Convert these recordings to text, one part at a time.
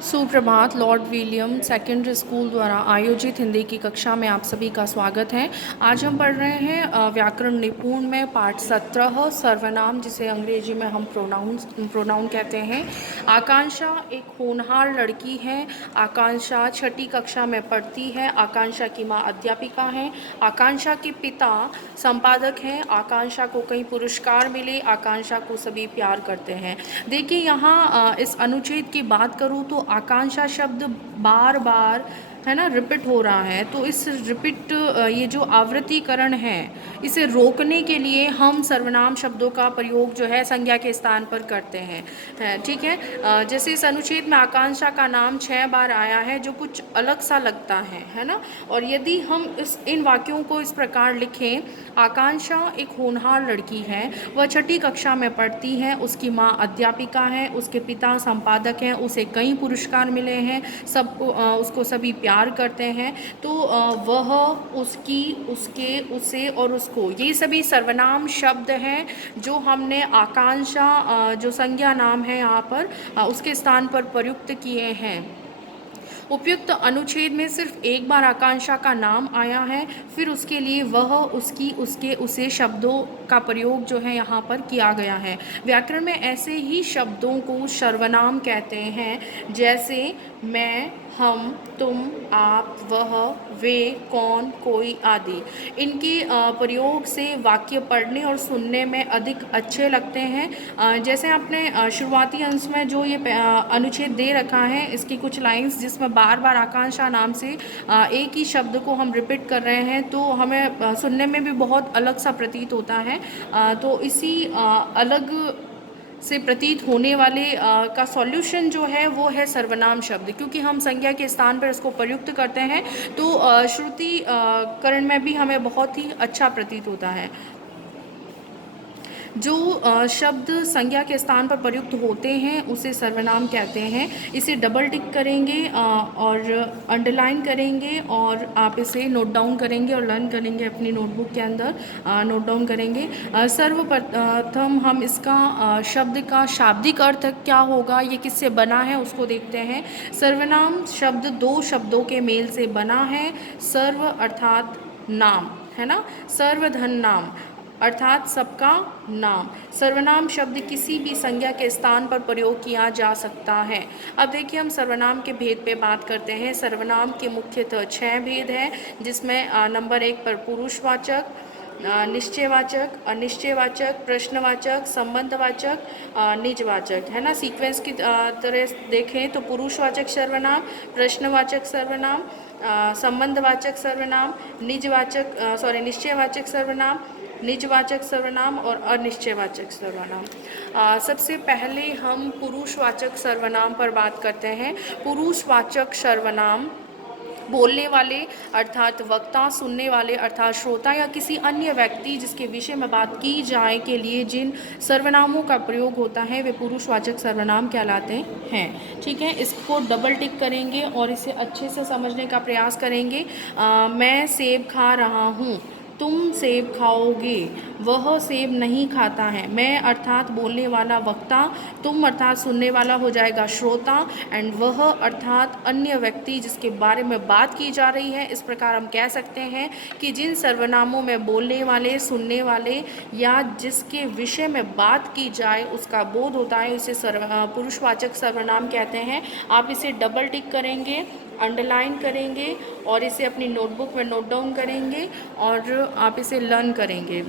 सुप्रभात। Lord William secondary school द्वारा आयोजित हिंदी की कक्षा में आप सभी का स्वागत है। आज हम पढ़ रहे हैं व्याकरण निपुण में पाठ 17 सर्वनाम, जिसे अंग्रेजी में हम प्रोनाउन कहते हैं। आकांक्षा एक होनहार लड़की है। आकांक्षा छठी कक्षा में पढ़ती है। आकांक्षा की माँ अध्यापिका है। आकांक्षा के पिता संपादक हैं। आकांक्षा को कई पुरस्कार मिले। आकांक्षा को सभी प्यार करते हैं। देखिए यहाँ इस अनुच्छेद की बात करूँ तो आकांक्षा शब्द बार बार है ना रिपीट हो रहा है। तो इस रिपीट ये जो आवृत्तिकरण है, इसे रोकने के लिए हम सर्वनाम शब्दों का प्रयोग जो है संज्ञा के स्थान पर करते हैं। ठीक है। जैसे इस अनुच्छेद में आकांक्षा का नाम 6 बार आया है, जो कुछ अलग सा लगता है ना। और यदि हम इन वाक्यों को इस प्रकार लिखें, आकांक्षा एक होनहार लड़की है, वह छठी कक्षा में पढ़ती है, उसकी माँ अध्यापिका है, उसके पिता संपादक हैं, उसे कई पुरस्कार मिले हैं, उसको सभी प्यार करते हैं। तो वह, उसकी, उसके, उसे और उसको, ये सभी सर्वनाम शब्द हैं जो हमने आकांक्षा जो संज्ञा नाम है यहाँ पर उसके स्थान पर प्रयुक्त किए हैं। उपयुक्त अनुच्छेद में सिर्फ एक बार आकांक्षा का नाम आया है, फिर उसके लिए वह, उसकी, उसके, उसे शब्दों का प्रयोग जो है यहाँ पर किया गया है। व्याकरण में ऐसे ही शब्दों को सर्वनाम कहते हैं, जैसे मैं, हम, तुम, आप, वह, वे, कौन, कोई आदि। इनके प्रयोग से वाक्य पढ़ने और सुनने में अधिक अच्छे लगते हैं। जैसे आपने शुरुआती अंश में जो ये अनुच्छेद दे रखा है, इसकी कुछ लाइंस जिसमें बार बार आकांक्षा नाम से एक ही शब्द को हम रिपीट कर रहे हैं, तो हमें सुनने में भी बहुत अलग सा प्रतीत होता है। तो इसी अलग से प्रतीत होने वाले का सॉल्यूशन जो है वो है सर्वनाम शब्द, क्योंकि हम संज्ञा के स्थान पर इसको प्रयुक्त करते हैं तो श्रुति करण में भी हमें बहुत ही अच्छा प्रतीत होता है। जो शब्द संज्ञा के स्थान पर प्रयुक्त होते हैं उसे सर्वनाम कहते हैं। इसे डबल टिक करेंगे और अंडरलाइन करेंगे, और आप इसे नोट डाउन करेंगे और लर्न करेंगे अपनी नोटबुक के अंदर नोट डाउन करेंगे। सर्वप्रथम हम इसका शब्द का शाब्दिक अर्थ क्या होगा, ये किससे बना है, उसको देखते हैं। सर्वनाम शब्द दो शब्दों के मेल से बना है। सर्व अर्थात नाम, है ना। सर्वधन नाम अर्थात सबका नाम। सर्वनाम शब्द किसी भी संज्ञा के स्थान पर प्रयोग किया जा सकता है। अब देखिए हम सर्वनाम के भेद पे बात करते हैं। सर्वनाम के मुख्यतः 6 भेद हैं, जिसमें नंबर 1 पर पुरुषवाचक, निश्चयवाचक, अनिश्चयवाचक, प्रश्नवाचक, संबंधवाचक, निजवाचक, है ना। सीक्वेंस की तरह देखें तो पुरुषवाचक सर्वनाम, प्रश्नवाचक सर्वनाम, संबंधवाचक सर्वनाम, निश्चयवाचक सर्वनाम, निजवाचक सर्वनाम और अनिश्चयवाचक सर्वनाम। सबसे पहले हम पुरुषवाचक सर्वनाम पर बात करते हैं। पुरुषवाचक सर्वनाम बोलने वाले अर्थात वक्ता, सुनने वाले अर्थात श्रोता, या किसी अन्य व्यक्ति जिसके विषय में बात की जाए के लिए जिन सर्वनामों का प्रयोग होता है वे पुरुषवाचक सर्वनाम कहलाते हैं। ठीक है, इसको डबल टिक करेंगे और इसे अच्छे से समझने का प्रयास करेंगे। मैं सेब खा रहा हूँ, तुम सेब खाओगे, वह सेब नहीं खाता है। मैं अर्थात बोलने वाला वक्ता, तुम अर्थात सुनने वाला हो जाएगा श्रोता, एंड वह अर्थात अन्य व्यक्ति जिसके बारे में बात की जा रही है। इस प्रकार हम कह सकते हैं कि जिन सर्वनामों में बोलने वाले, सुनने वाले या जिसके विषय में बात की जाए उसका बोध होता है, उसे पुरुषवाचक सर्वनाम कहते हैं। आप इसे डबल टिक करेंगे, अंडरलाइन करेंगे और इसे अपनी नोटबुक में नोट डाउन करेंगे और आप इसे लर्न करेंगे।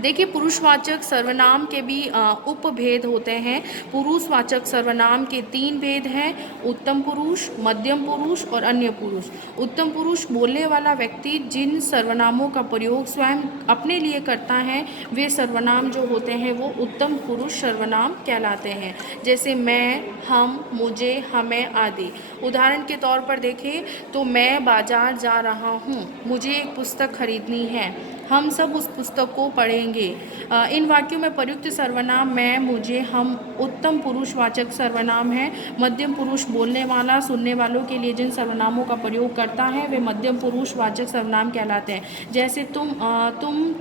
देखिए पुरुषवाचक सर्वनाम के भी उपभेद होते हैं। पुरुषवाचक सर्वनाम के 3 भेद हैं: उत्तम पुरुष, मध्यम पुरुष और अन्य पुरुष। उत्तम पुरुष बोलने वाला व्यक्ति जिन सर्वनामों का प्रयोग स्वयं अपने लिए करता है, वे सर्वनाम जो होते हैं वो उत्तम पुरुष सर्वनाम कहलाते हैं। जैसे मैं, हम, मुझे, हमें आदि। उदाहरण के तौर पर देखें तो मैं बाजार जा रहा हूँ, मुझे एक पुस्तक खरीदनी है, हम सब उस पुस्तक को पढ़ेंगे। इन वाक्यों में प्रयुक्त सर्वनाम मैं, मुझे, हम उत्तम पुरुषवाचक सर्वनाम है। मध्यम पुरुष बोलने वाला, सुनने वालों के लिए जिन सर्वनामों का प्रयोग करता है वे मध्यम पुरुषवाचक सर्वनाम कहलाते हैं। जैसे तुम,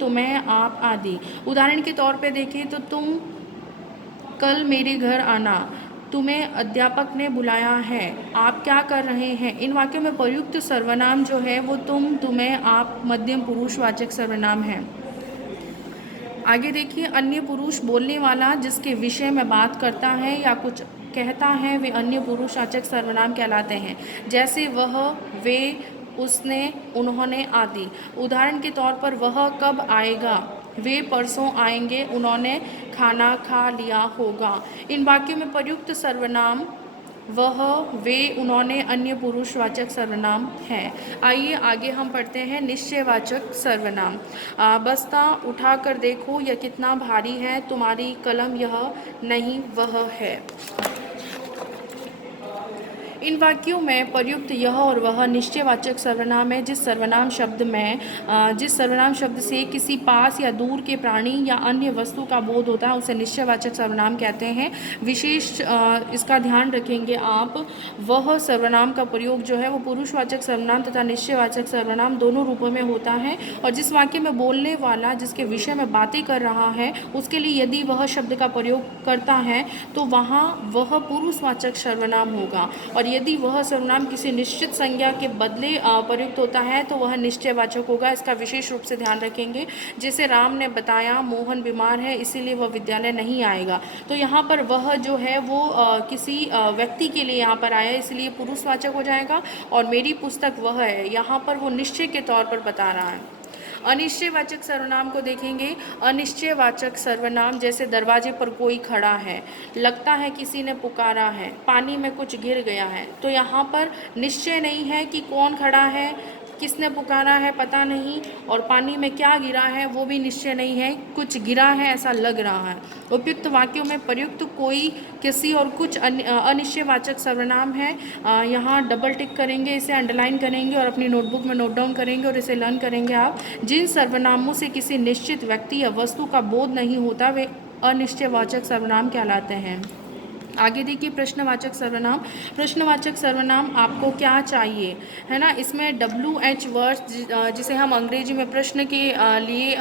तुम्हें, आप आदि। उदाहरण के तौर पे देखें तो तुम कल मेरे घर आना, तुम्हें अध्यापक ने बुलाया है, आप क्या कर रहे हैं। इन वाक्यों में प्रयुक्त सर्वनाम जो है वो तुम, तुम्हें, आप मध्यम पुरुषवाचक सर्वनाम है। आगे देखिए, अन्य पुरुष बोलने वाला जिसके विषय में बात करता है या कुछ कहता है वे अन्य पुरुषवाचक सर्वनाम कहलाते हैं। जैसे वह, वे, उसने, उन्होंने आदि। उदाहरण के तौर पर वह कब आएगा, वे परसों आएंगे, उन्होंने खाना खा लिया होगा। इन वाक्यों में प्रयुक्त सर्वनाम वह, वे, उन्होंने अन्य पुरुषवाचक सर्वनाम है। आइए आगे हम पढ़ते हैं निश्चयवाचक सर्वनाम। बस्ता उठा कर देखो यह कितना भारी है, तुम्हारी कलम यह नहीं वह है। इन वाक्यों में प्रयुक्त यह और वह निश्चयवाचक सर्वनाम है। जिस सर्वनाम शब्द से किसी पास या दूर के प्राणी या अन्य वस्तु का बोध होता है उसे निश्चयवाचक सर्वनाम कहते हैं। विशेष इसका ध्यान रखेंगे आप, वह सर्वनाम का प्रयोग जो है वो पुरुषवाचक सर्वनाम तथा निश्चयवाचक सर्वनाम दोनों रूपों में होता है। और जिस वाक्य में बोलने वाला जिसके विषय में बातें कर रहा है उसके लिए यदि वह शब्द का प्रयोग करता है तो वहाँ वह पुरुषवाचक सर्वनाम होगा, और यदि वह सर्वनाम किसी निश्चित संज्ञा के बदले प्रयुक्त होता है तो वह निश्चयवाचक होगा। इसका विशेष रूप से ध्यान रखेंगे। जैसे राम ने बताया मोहन बीमार है इसीलिए वह विद्यालय नहीं आएगा, तो यहाँ पर वह जो है वो किसी व्यक्ति के लिए यहाँ पर आया इसलिए पुरुषवाचक हो जाएगा। और मेरी पुस्तक वह है, यहाँ पर वो निश्चय के तौर पर बता रहा है। अनिश्चयवाचक सर्वनाम को देखेंगे। अनिश्चयवाचक सर्वनाम जैसे दरवाजे पर कोई खड़ा है, लगता है किसी ने पुकारा है, पानी में कुछ गिर गया है। तो यहाँ पर निश्चय नहीं है कि कौन खड़ा है, किसने पुकारा है पता नहीं, और पानी में क्या गिरा है वो भी निश्चय नहीं है, कुछ गिरा है ऐसा लग रहा है। उपयुक्त वाक्यों में प्रयुक्त कोई, किसी और कुछ अनिश्चयवाचक सर्वनाम है। यहाँ डबल टिक करेंगे, इसे अंडरलाइन करेंगे और अपनी नोटबुक में नोट डाउन करेंगे और इसे लर्न करेंगे आप। जिन सर्वनामों से किसी निश्चित व्यक्ति या वस्तु का बोध नहीं होता वे अनिश्चयवाचक सर्वनाम कहलाते हैं। आगे देखिए प्रश्नवाचक सर्वनाम। प्रश्नवाचक सर्वनाम आपको क्या चाहिए, है ना। इसमें WH वर्ड्स जिसे हम अंग्रेजी में प्रश्न के लिए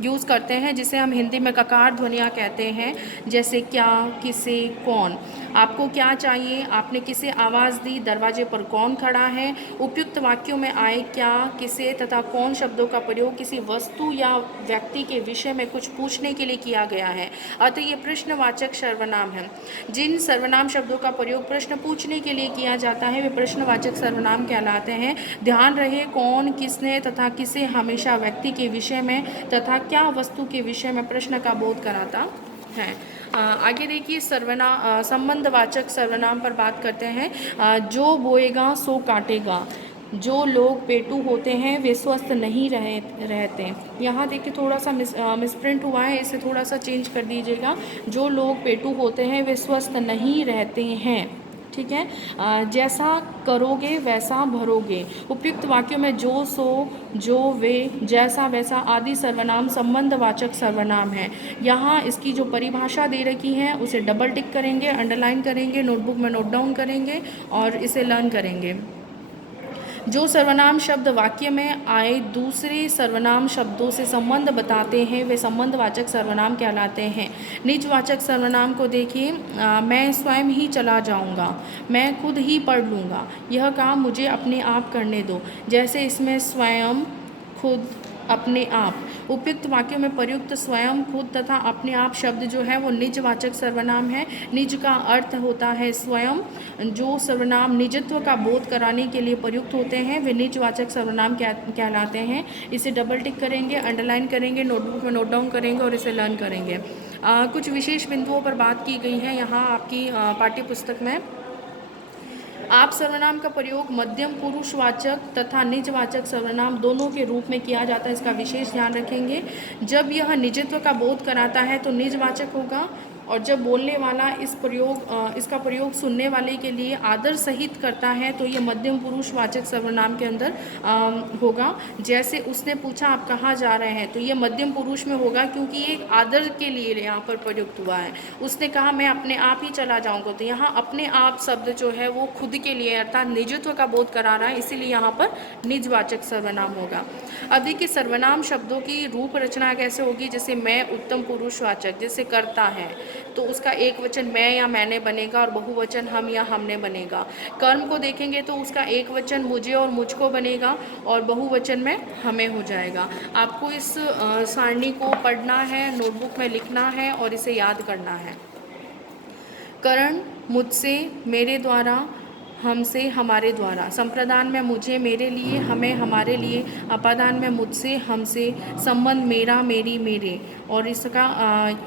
यूज़ करते हैं, जिसे हम हिंदी में ककार ध्वनियाँ कहते हैं, जैसे क्या, किसे, कौन। आपको क्या चाहिए, आपने किसे आवाज़ दी, दरवाजे पर कौन खड़ा है। उपयुक्त वाक्यों में आए क्या, किसे तथा कौन शब्दों का प्रयोग किसी वस्तु या व्यक्ति के विषय में कुछ पूछने के लिए किया गया है, अतः ये प्रश्नवाचक सर्वनाम है। जिन सर्वनाम शब्दों का प्रयोग प्रश्न पूछने के लिए किया जाता है वे प्रश्नवाचक सर्वनाम कहलाते हैं। ध्यान रहे, कौन, किसने तथा किसे हमेशा व्यक्ति के विषय में तथा क्या वस्तु के विषय में प्रश्न का बोध कराता है। आगे देखिए संबंधवाचक सर्वनाम पर बात करते हैं। जो बोएगा सो काटेगा, जो लोग पेटू होते हैं वे स्वस्थ नहीं रहते। यहाँ देखिए थोड़ा सा मिसप्रिंट हुआ है, इसे थोड़ा सा चेंज कर दीजिएगा। जो लोग पेटू होते हैं वे स्वस्थ नहीं रहते हैं, ठीक है। जैसा करोगे वैसा भरोगे। उपयुक्त वाक्यों में जो, सो, जो, वे, जैसा, वैसा आदि सर्वनाम संबंधवाचक सर्वनाम है। यहाँ इसकी जो परिभाषा दे रखी है उसे डबल टिक करेंगे, अंडरलाइन करेंगे, नोटबुक में नोट डाउन करेंगे और इसे लर्न करेंगे। जो सर्वनाम शब्द वाक्य में आए दूसरे सर्वनाम शब्दों से संबंध बताते हैं वे संबंधवाचक सर्वनाम कहलाते हैं। निजवाचक सर्वनाम को देखिए। मैं स्वयं ही चला जाऊंगा, मैं खुद ही पढ़ लूँगा, यह काम मुझे अपने आप करने दो। जैसे इसमें स्वयं, खुद, अपने आप। उपयुक्त वाक्यों में प्रयुक्त स्वयं, खुद तथा अपने आप शब्द जो है वो निजवाचक सर्वनाम है। निज का अर्थ होता है स्वयं। जो सर्वनाम निजत्व का बोध कराने के लिए प्रयुक्त होते हैं वे निजवाचक सर्वनाम कहलाते हैं। इसे डबल टिक करेंगे, अंडरलाइन करेंगे, नोटबुक में नोट डाउन करेंगे और इसे लर्न करेंगे। कुछ विशेष बिंदुओं पर बात की गई है यहाँ आपकी पाठ्य पुस्तक में। आप सर्वनाम का प्रयोग मध्यम पुरुषवाचक तथा निजवाचक सर्वनाम दोनों के रूप में किया जाता है, इसका विशेष ध्यान रखेंगे। जब यह निजत्व का बोध कराता है तो निजवाचक होगा, और जब बोलने वाला इसका प्रयोग सुनने वाले के लिए आदर सहित करता है तो ये मध्यम पुरुषवाचक सर्वनाम के अंदर होगा। जैसे उसने पूछा आप कहाँ जा रहे हैं, तो ये मध्यम पुरुष में होगा क्योंकि ये आदर के लिए यहाँ पर प्रयुक्त हुआ है। उसने कहा मैं अपने आप ही चला जाऊँगा, तो यहाँ अपने आप शब्द जो है वो खुद के लिए अर्थात निजत्व का बोध करा रहा है, इसीलिए यहाँ पर निजवाचक सर्वनाम होगा। अब देखिए सर्वनाम शब्दों की रूप रचना कैसे होगी। जैसे मैं उत्तम पुरुषवाचक, जैसे करता है, तो उसका एक वचन मैं या मैंने बनेगा और बहुवचन हम या हमने बनेगा। कर्म को देखेंगे तो उसका एक वचन मुझे और मुझको बनेगा और बहुवचन में हमें हो जाएगा। आपको इस सारणी को पढ़ना है, नोटबुक में लिखना है और इसे याद करना है। करण मुझसे, मेरे द्वारा, हमसे, हमारे द्वारा। संप्रदान में मुझे, मेरे लिए, हमें, हमारे लिए। अपादान में मुझसे, हमसे। संबंध मेरा, मेरी, मेरे और इसका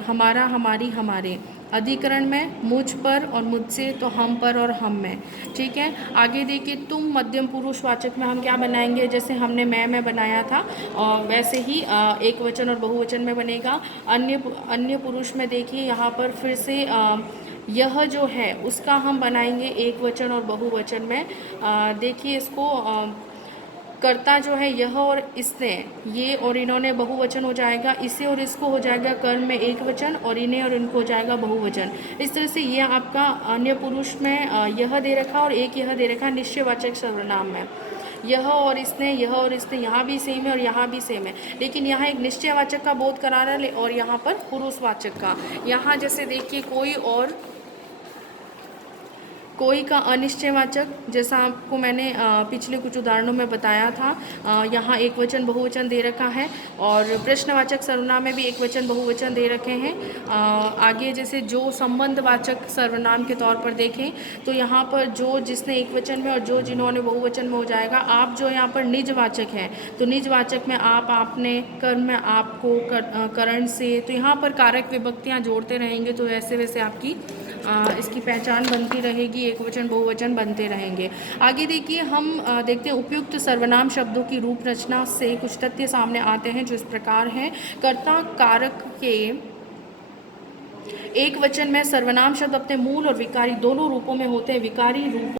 हमारा, हमारी, हमारे। अधिकरण में मुझ पर और मुझसे, तो हम पर और हम में। ठीक है, आगे देखिए, तुम मध्यम पुरुषवाचक में हम क्या बनाएंगे, जैसे हमने मैं बनाया था और वैसे ही एक वचन और बहुवचन में बनेगा। अन्य पुरुष में देखिए यहाँ पर फिर से यह जो है उसका हम बनाएंगे एक वचन और बहुवचन में। देखिए इसको कर्ता जो है यह और इसने, ये और इन्होंने बहुवचन हो जाएगा, इसे और इसको हो जाएगा कर्म में एक वचन और इन्हें और इनको हो जाएगा बहुवचन। इस तरह से ये आपका अन्य पुरुष में यह दे रखा और एक यह दे रखा निश्चयवाचक सर्वनाम में। यह और इसने, यह और इसने यहाँ भी सेम है और यहाँ भी सेम है, लेकिन यहाँ एक निश्चयवाचक का बोध करा रहा है और यहाँ पर पुरुषवाचक का। यहाँ जैसे देखिए कोई का अनिश्चयवाचक, जैसा आपको मैंने पिछले कुछ उदाहरणों में बताया था, यहाँ एक वचन बहुवचन दे रखा है और प्रश्नवाचक सर्वनाम में भी एक वचन बहुवचन दे रखे हैं। आगे जैसे जो संबंधवाचक सर्वनाम के तौर पर देखें तो यहाँ पर जो जिसने एक वचन में और जो जिन्होंने बहुवचन में हो जाएगा। आप जो यहाँ पर निजवाचक है तो निजवाचक में आप, आपने, कर्म में आपको, करण से, तो यहाँ पर कारक विभक्तियाँ जोड़ते रहेंगे तो वैसे वैसे आपकी इसकी पहचान बनती रहेगी, एक वचन बहुवचन बनते रहेंगे। आगे देखिए हम देखते हैं उपयुक्त सर्वनाम शब्दों की रूप रचना से कुछ तथ्य सामने आते हैं जो इस प्रकार हैं। कर्ता कारक के एक वचन में सर्वनाम शब्द अपने मूल और विकारी दोनों रूपों में होते हैं। विकारी रूप